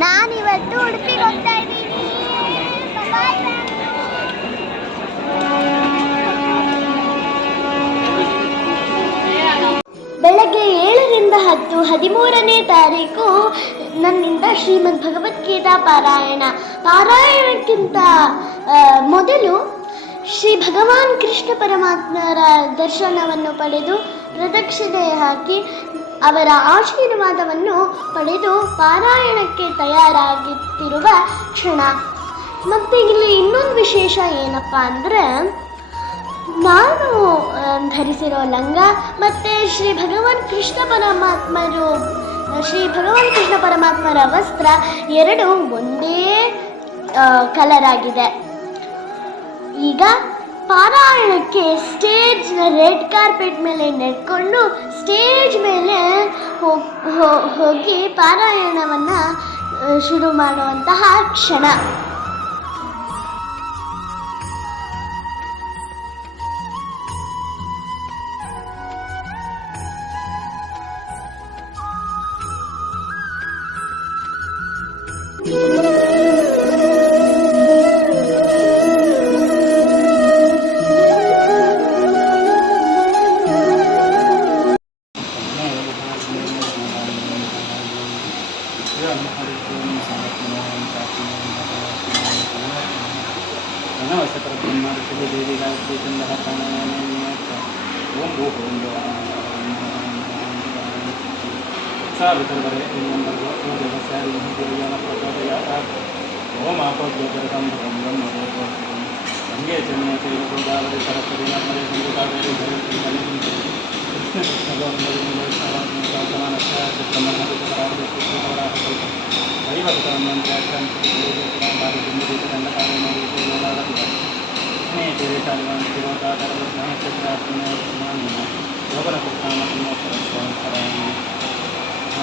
ನಾನಿವತ್ತು ಉಡುಪಿಗೆ ಹೋಗ್ತಾ ಇದ್ದೀನಿ. ಬೆಳಗ್ಗೆ 7ರಿಂದ 10 13ನೇ ತಾರೀಕು ನನ್ನಿಂದ ಶ್ರೀಮದ್ ಭಗವದ್ಗೀತಾ ಪಾರಾಯಣಕ್ಕಿಂತ ಮೊದಲು ಶ್ರೀ ಭಗವಾನ್ ಕೃಷ್ಣ ಪರಮಾತ್ಮರ ದರ್ಶನವನ್ನು ಪಡೆದು ಪ್ರದಕ್ಷಿಣೆ ಹಾಕಿ ಅವರ ಆಶೀರ್ವಾದವನ್ನು ಪಡೆದು ಪಾರಾಯಣಕ್ಕೆ ತಯಾರಾಗುತ್ತಿರುವ ಕ್ಷಣ. ಮತ್ತು ಇಲ್ಲಿ ಇನ್ನೊಂದು ವಿಶೇಷ ಏನಪ್ಪ ಅಂದರೆ, ನಾನು ಧರಿಸಿರೋ ಲಂಗ ಮತ್ತು ಶ್ರೀ ಭಗವಾನ್ ಕೃಷ್ಣ ಪರಮಾತ್ಮರ ವಸ್ತ್ರ ಎರಡು ಒಂದೇ ಕಲರ್ ಆಗಿದೆ. ಈಗ ಪಾರಾಯಣಕ್ಕೆ ರೆಡ್ ಕಾರ್ಪೆಟ್ ಮೇಲೆ ನೆಟ್ಕೊಂಡು ಸ್ಟೇಜ್ ಮೇಲೆ ಹೋಗಿ ಪಾರಾಯಣವನ್ನು ಶುರು ಮಾಡುವಂತಹ ಕ್ಷಣ.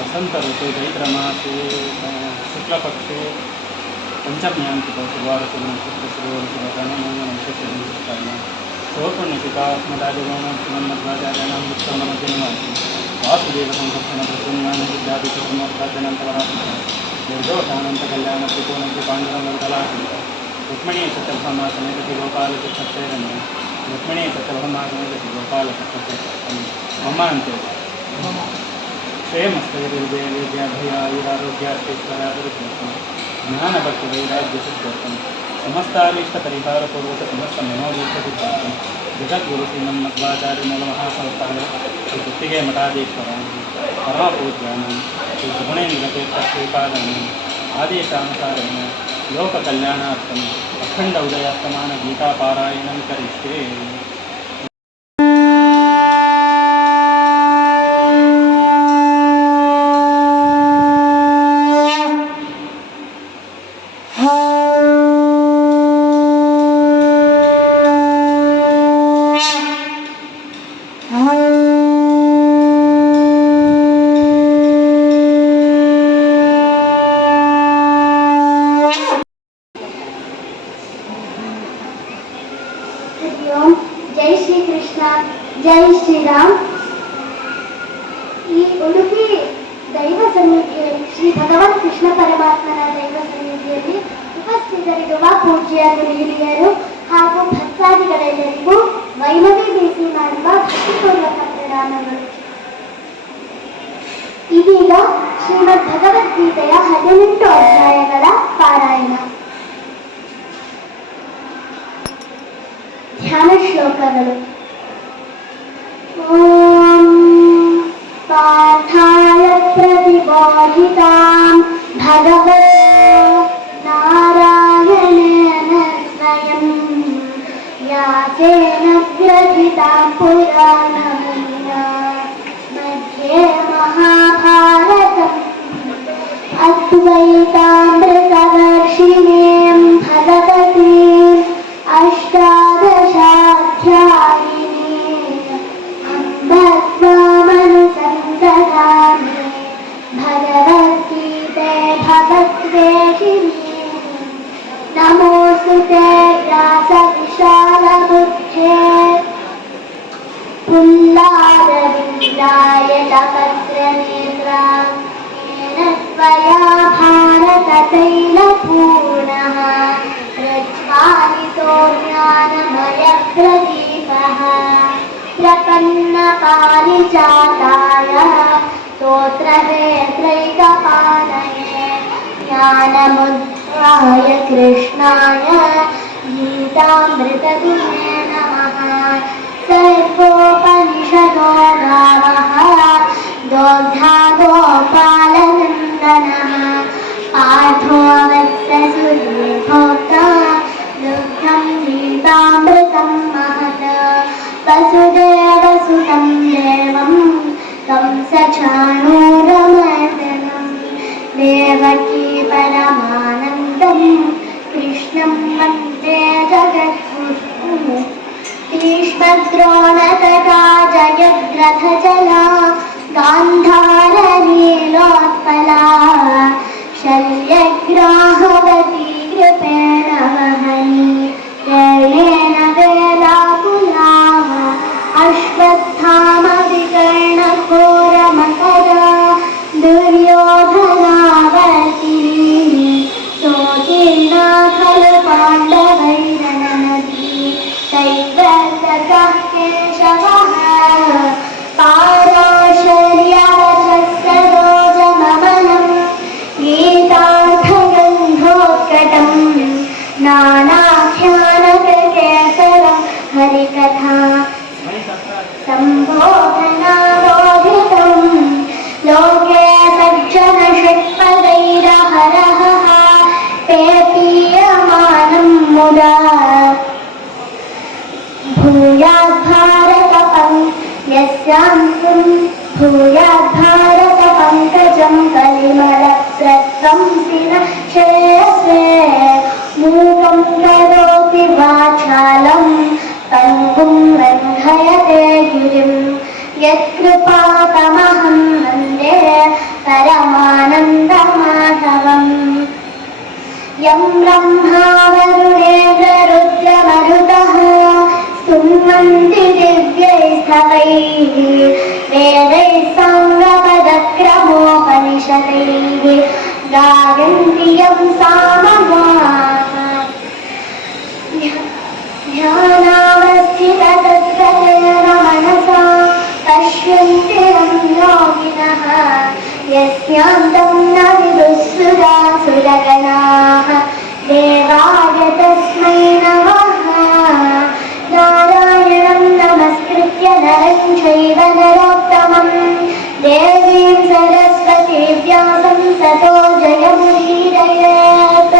वसन्तऋतु चैत्रमासे शुक्लपक्षे पञ्चम्यान्ति सौपुण्यसिकास्मदादिगौणमध्वाचार्याणां उत्तमनमतिनिवासि वासुदेवसंरक्षणप्रसन्नादिविद्यादिचतुर्मोत्पादनन्तवरात्मकं निर्दोषानन्तकल्याणत्रिकोणस्य पाण्डुरङ्गकलाति रुक्मिणी सत्यभामासमेतति गोपालचक्रप्रेरणे रुक्मिणी सत्यभामासमेतति गोपालचक्रप्रे मम अन्ते क्षेमस्थैर्विद्याभयायुरारोग्यार्थैश्वर्याभिवृद्ध्यर्थं ज्ञानभक्तिवैराग्यसिद्ध्यर्थं समस्ताभीष्टपरिहारपूर्वक समस्तमनोभीष्टसिद्ध्यर्थं जगद्गुरु श्रीमन्मध्वाचार्यमूलमहासंस्थाने श्री गुत्तिगे मठाधीश्वरान् परमपूज्यानां श्री सुगुणेन्द्रतीर्थश्रीपादानाम् आदेशानुसारेण लोककल्याणार्थम् अखण्ड उदयास्तमान गीतापारायणं करिष्ये. ಜೈ ಶ್ರೀ ಕೃಷ್ಣ, ಜೈ ಶ್ರೀರಾಮ್. ಈ ಉಡುಪಿ ದೈವ ಸನ್ನಿಧಿಯಲ್ಲಿ ಶ್ರೀ ಭಗವಾನ್ ಕೃಷ್ಣ ಪರಮಾತ್ಮನ ದೈವ ಸನ್ನಿಧಿಯಲ್ಲಿ ಉಪಸ್ಥಿತರಿರುವ ಪೂಜ್ಯ ಗುರು ಹಿರಿಯರು ಹಾಗೂ ಭಕ್ತಾದಿಗಳೆಲ್ಲರಿಗೂ ವೈಮತಿ ಬೀಸಿ ಮಾಡುವ ಭಕ್ತಿಪೂರ್ವಕ ಪ್ರಣಾಮಗಳು. ಇದೀಗ ಶ್ರೀಮದ್ ಭಗವದ್ಗೀತೆಯ 18 ಅಧ್ಯಾಯಗಳ ಪಾರಾಯಣ. ಧ್ಯಾನ ಶ್ಲೋಕಗಳು. ಓಂ ಪಾಠಾಯ ಪ್ರತಿಬೋಧಿತಾಂ ಭಗವತಾ ನಾರಾಯಣೇನ ಸ್ವಯಂ ವ್ಯಾಸೇನ ವ್ಯಥಿತಾಂ ಪುರಾಣಮುನಿನ ಮಧ್ಯೆ ಮಹಾಭಾರತಂ ಅದ್ವೈತಾಮೃತವರ್ಷಿಣೀಂ ಭಗವತೀಂ अष्टादशाध्यायिनी अम्ब त्वामनुसन्दधामि भगवद्गीते भगवद्वेषिणी नमोऽस्तुते व्यासविशालबुद्धे पुल्लारविन्दायतपत्रनेत्रा येन त्वया भारत प्रपन्नपारिजाताय स्तोत्रवेत्रैकपाणये ज्ञानमुद्राय कृष्णाय गीतामृतदुहे नमः। सर्वोपनिषदो गावः दोग्धादोपालनन्दनः पार्थो वत्ससुधीर्भोक्ता दुग्धं गीतामृतं महत्। वसुदेवसुतं देवं कंसचाणूरमर्दनं देवकी परमानन्दं कृष्णं वन्दे जगद्गुरुः। भीष्मद्रोणतथा जयद्रथजला गान्धारनीलोत्पला शल्यग्राहवती कृपेण वहनी जयेन वेलाकुलाः अश्वत्थामविकर्णघोरमकरा दुर्योधनावर्तिनी सोतीर्णा खलु पाण्डवैरननदी दैवतः केशवः पाराशर्यवचः गीतार्थगन्धोत्कटं नानाख्यानकेसरं हरिकथा सम्बोधनारोहितं लोके सज्जनषट्पदैरहरः पेपीयमानं मुदा भूयाद्भारतपङ्कजं कलिमलप्रध्वंसिन श्रेयसे मूकं करोति वाचालं पङ्गुं लङ्घयते गिरिं यत्कृपातमहं वन्दे परमानन्दमाधवम्। यं ब्रह्मा वरुणेन्द्ररुद्रमरुतः स्तुवन्ति दिव्यैस्तवैः वेदैः साङ्गपदक्रमोपनिषदैः गायन्ति यं सामगाः ध्यानावस्थिततद्गतेन मनसा पश्यन्ति यं योगिनः यस्यान्तं न विदुःसुरासुरगणाः देवाय तस्मै नमः। नारायणं नमस्कृत्य नरं चैव नरोत्तमं देवीं सरस्वतीं व्यासं ततो जयमुदीरयेत्।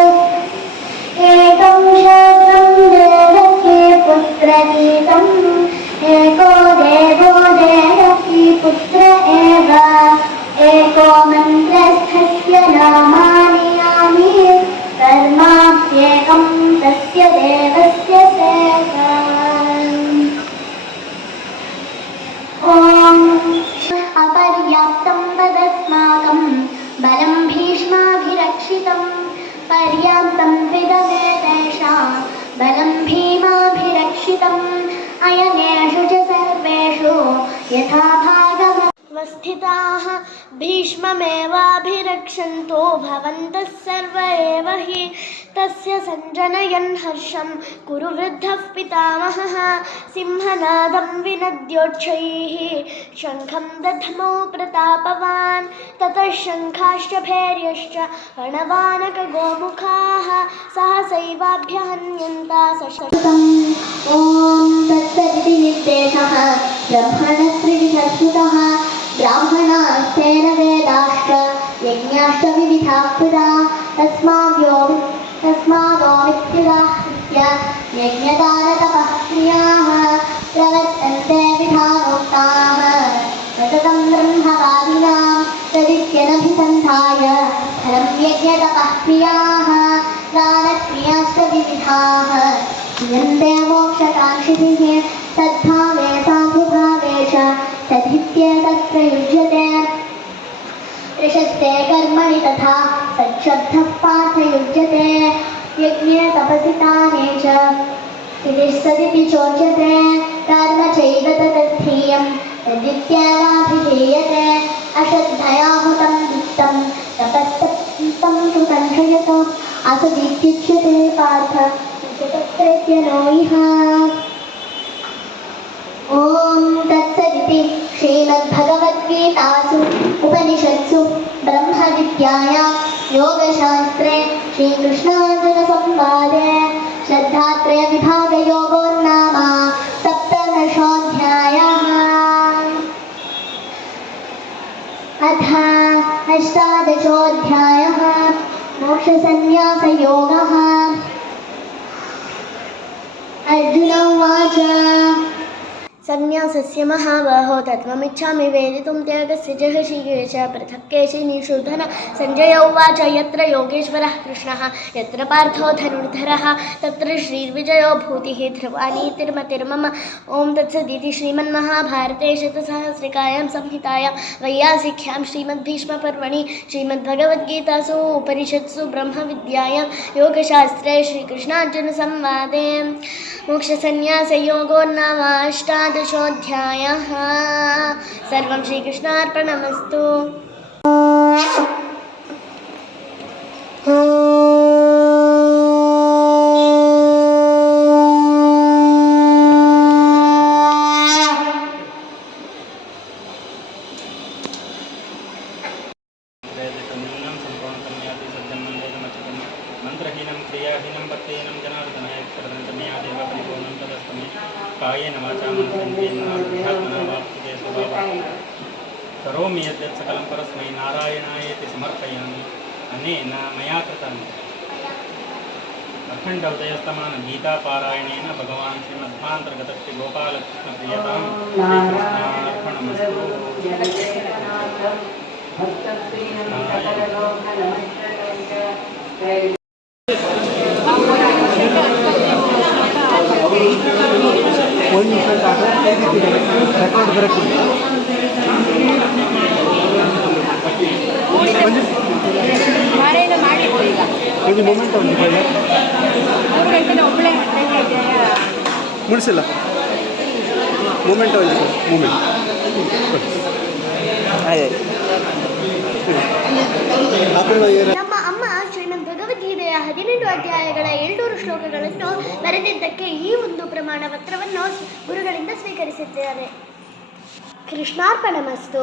एकं शास्त्रं देवकी पुत्रगीतम् एको देवो देवकी पुत्र एव एको मन्त्रस्थस्य नामानि यानि कर्माप्येकं तस्य देवस्य सेवाम्। ॐ अपर्याप्तं तदस्माकं बलं भीष्माभिरक्षितं पर्याप्तं त्विदमे तेषां बलं भीमाभिरक्षितम् अयनेषु च सर्वेषु यथा भागवस्थिताः भीष्ममेवाभिरक्षन्तो भवन्तः सर्व एव हि तस्य सञ्जनयन् हर्षं कुरु वृद्धः पितामहः सिंहनादं विनद्योच्छैः शङ्खं दध्मौ प्रतापवान् ततः शङ्खाश्च भैर्यश्च रणवानकगोमुखाः सहसैवाभ्यहन्यन्ता सशस्त्रम्। ॐ तत्सदिति निर्देशः ब्रह्मणस्त्रिविधर्षितः ब्राह्मणास्तेन वेदाश्च यज्ञाश्च विविधाः पुरा तस्मादो वित्युदाहृत्य यज्ञदानतपः क्रियाः प्रवर्तन्ते विधानोक्ताः सततं ब्रह्मवादिनां तदित्यनभिसन्धाय फलं यज्ञतपः क्रियाः दानक्रियाश्च विविधाः क्रियन्ते मोक्षकाङ्क्षिभिः सद्भावे साधुभावे च तदित्येतत् प्रयुज्यते प्रशस्ते कर्मणि तथा सच्छब्दः पार्थयुज्यते यज्ञे तपसि दाने च इति सदिति चोच्यते कर्म चैव तदर्थीयं तदित्येवाभिधीयते अश्रद्धया हुतं वित्तं तपस्तप्तं तु कण्ठयत असदित्युच्यते पार्थ तत्रत्यनो इह। ॐ तत् श्रीमद्भगवद्गीतासु उपनिषत्सु ब्रह्मविद्यायां योगशास्त्रे श्रीकृष्णार्जुनसंवादे श्रद्धात्रयविभागयोगो नाम सप्तदशोऽध्यायः। अथ अष्टादशोऽध्यायः मोक्षसंन्यासयोगः। अर्जुन उवाच संन्यासस्य महाबाहो तत्त्वमिच्छामि वेदितुं त्यागस्य जहर्षिकेश पृथक् केशिनिषूदन। सञ्जय उवाच यत्र योगेश्वरः कृष्णः यत्र पार्थो धनुर्धरः तत्र श्रीर्विजयो भूतिः ध्रुवानीतिर्मतिर्मम। ॐ तत्सदिति श्रीमन्महाभारते शतसहस्रिकायां संहितायां वैयासिक्यां श्रीमद्भीष्मपर्वणि श्रीमद्भगवद्गीतासु उपनिषत्सु ब्रह्मविद्यायां योगशास्त्रे श्रीकृष्णार्जुनसंवादे मोक्षसंन्यासयोगो नाम अष्टादशोऽध्यायः। सर्वं श्रीकृष्णार्पणमस्तु। मंत्रहीनं क्रियाहीनं भक्तिहीनं जनार्दनाय प्रदन्तमया देव परिपूर्णं तदस्तमे कायेन वाचा मनसेन्द्रियेणाध्यात्मना वाप्तिके स्वभावः करोमि यद्यत् सकलं परस्मै नारायणायेति समर्पयामि। अनेन मया कृतं अखण्डोदयस्तमान गीतापारायणेन भगवान् श्रीमद्भान्तर्गत श्रीगोपालकृष्णप्रियतां श्रीकृष्णार्पणमस्तु। ಒಂದು ನಿಮಿಷ ರೆಕಾರ್ಡ್ ಬರೋಕ್ಕೆ ಇದು ಮೂಮೆಂಟ್ ಒಂದು ಮುಡಿಸಿಲ್ಲ ಮೂಮೆಂಟ್ ಒಂದು ಮೂಮೆಂಟ್ ನಮ್ಮ ಅಮ್ಮ ಶ್ರೀಮದ್ ಭಗವದ್ಗೀತೆಯ 18 ಅಧ್ಯಾಯಗಳ 700 ಶ್ಲೋಕಗಳನ್ನು ಬರೆದಿದ್ದಕ್ಕೆ ಈ ಒಂದು ಪ್ರಮಾಣ ಪತ್ರವನ್ನು ಗುರುಗಳಿಂದ ಸ್ವೀಕರಿಸಿದ್ದಾರೆ. ಕೃಷ್ಣಾರ್ಪಣಮಸ್ತು.